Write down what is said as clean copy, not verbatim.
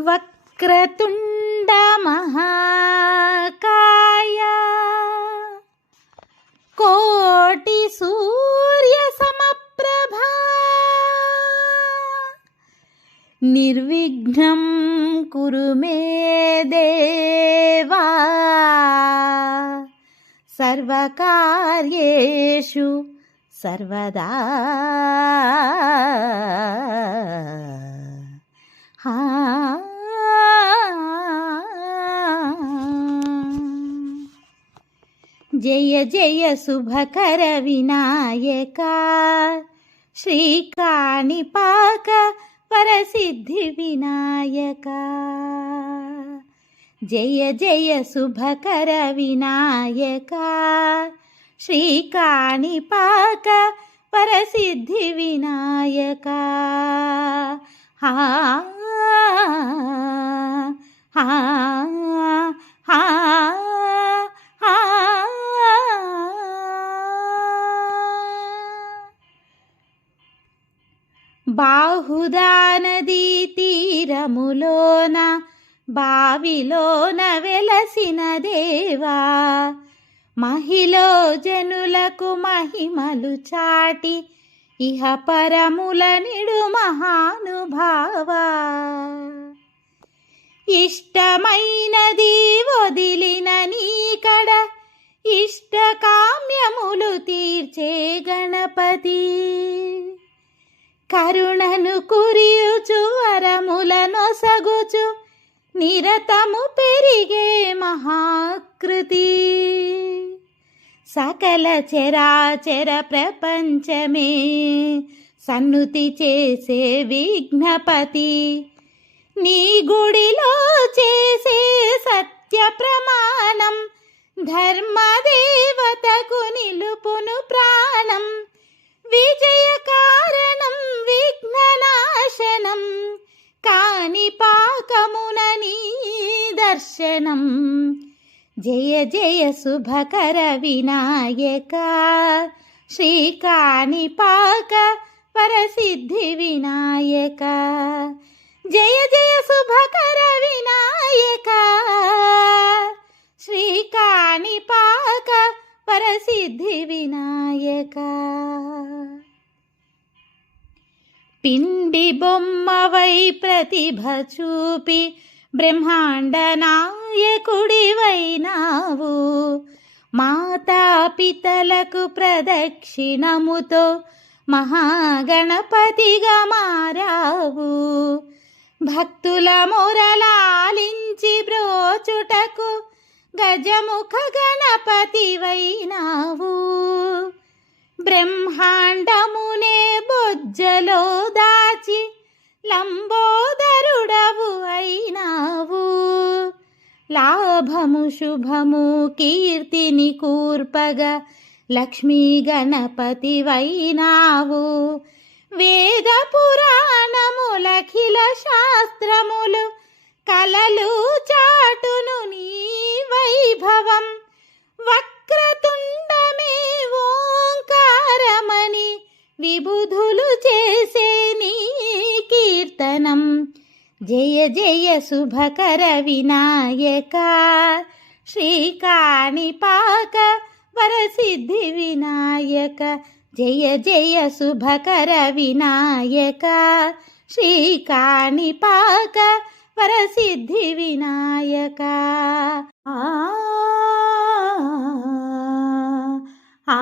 వక్రతుండ మహాకాయ కోటి సూర్య సమప్రభా నిర్విఘ్నం కురు మే దేవా సర్వకార్యేషు సర్వదా. జయ జయ శుభకర వినాయక శ్రీకాణిపాక వరసిద్ధి వినాయక. జయ జయ శుభకర వినాయక శ్రీకాణిపాక వరసిద్ధి వినాయక. హా హా హా బాహుదా నదీ తీరములోన బావిలోన వెలసిన దేవా మహిలో జనులకు మహిమలు చాటి ఇహ పరముల నిడు మహానుభావా. ఇష్టమైనది వదిలిన నీకడ ఇష్ట కామ్యములు తీర్చే గణపతి. కరుణను కురియుచు వరములనొసగుచు నిరతము పెరిగే మహాకృతి. సకల చరాచర ప్రపంచమే సన్నుతి చేసే విఘ్నపతి. నీ గుడిలో చేసే సత్య ప్రమాణం ధర్మదేవతకు నిలుపును ప్రాణం. విజయ కారణం విఘ్ననాశనం కాణిపాకమున నీ దర్శనం. జయ జయ శుభకర వినాయక శ్రీకాణిపాక వరసిద్ధి వినాయక. జయ జయ శుభకర వినాయక శ్రీకాణిపాక వరసిద్ధి వినాయక. పిండి బొమ్మవై ప్రతిభ చూపి బ్రహ్మాండ నాయకుడివైనావు. మాతాపితలకు ప్రదక్షిణముతో మహాగణపతిగా మారావు. భక్తుల మొరలాలించి బ్రోచుటకు గజముఖ గణపతివైనావు. బ్రహ్మాండమునే బొజ్జలో దాచి లంబోదరుడవు అయినావు. లాభము శుభము కీర్తిని కూర్పగా లక్ష్మీ గణపతివైనావు. వేద పురాణములఖిల శాస్త్రములు కలలు చాటును నీ వైభవం. వక్రతుండమే ఓంకారమని విబుధులు చేసే నీ కీర్తనం. జయ జయ శుభకర వినాయక శ్రీకాణిపాక వరసిద్ధి వినాయక. జయ జయ శుభకర వినాయక శ్రీకాణిపాక వరసిద్ధి వినాయక. ఆ ఆ